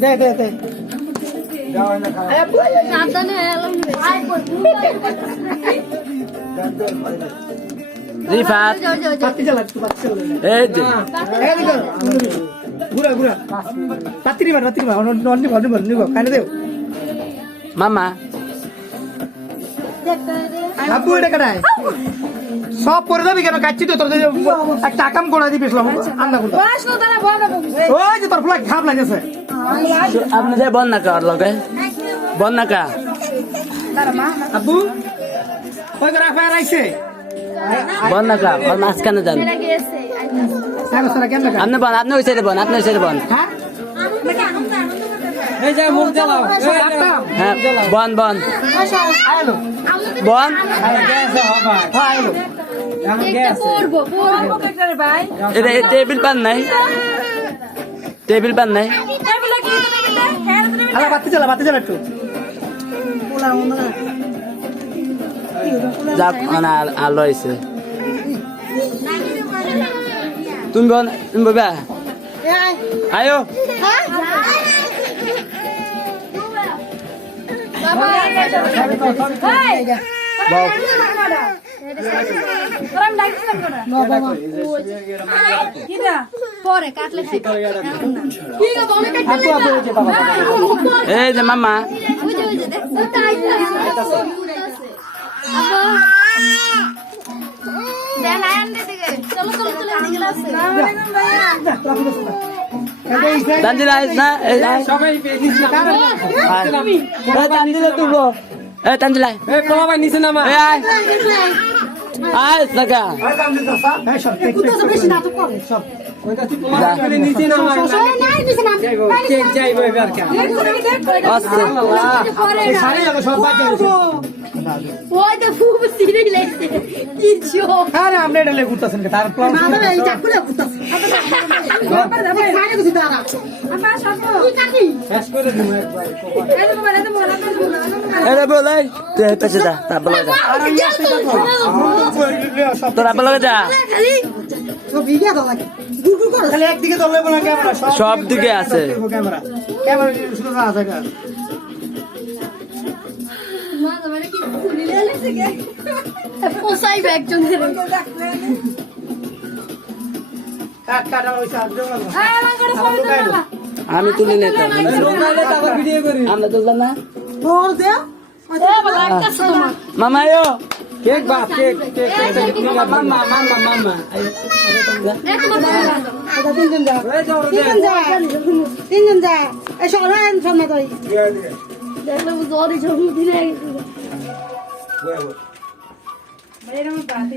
দে দে দে রিফাত পাতি জ্বালা একটু পাতি জ্বালা এই যে ঘুরা ঘুরা পাতি নিবা নিব খাইলে দেও মামা আব্বু এটা কাটাই সব করে যাবি কেন কাচ্ছি তো তোর একটা আকাম করে দিবি আন্না করতে ওই যে তোর ফুলা খাপ লাগেছে আপনি যে বন না কার লগে বন না কা আব্বু ওই করে আফায়ার আইছে বন না কা আর মাছ কেন জান সারা সারা কেন লাগা আপনি ওই সাইডে বন আপনি ওই সাইডে বন হ্যাঁ এই যে মুখ জ্বালাও হ্যাঁ বন বন আইলো বন আইলো এটা টেবিল পান নাই টেবিল পান নাই আলা বাতি জ্বালা একটু যাক না আলো আইছে তুমি বন তুমি ববা আয়ো বাও পরে কাটলে এই যে মামা তানজিল আইস না সবাই তানজিল তুলো এই তানজিল আই এই পোলা ভাই নিচে নামা এই আয় আইস লাগা এই সব সব নিচে নামা কেক যাইবো এবার কে আস্তে এই সারে যাবে সব বাচ্চা ওই তো খুব সিরিয়াস লাগছে কিছু আরে আমরা এটা লেগে ঘুরতেছেন তার প্ল্যান শেষ করে দিমু একবার এরে বলাই তুই পেছে যা তা বলা যা তোরা বলা যা খালি একদিকে ধরলে বলা ক্যামেরা সব দিকে আছে ক্যামেরা ক্যামেরা শুধু না আছে পোসাইবে একজনের কাট কাটা হইছে আর দেও না আমি তুলি নিতাম রোমাইলে তারপর ভিডিও করি আমরা তুললাম না বল দে মামা আয়ো কেক বাপ কেক কেক মামা মামা মামা তিনজন যায় এই সকালে সামনে তো দেখলাম জরি ছবি দিনে এরকম বাতি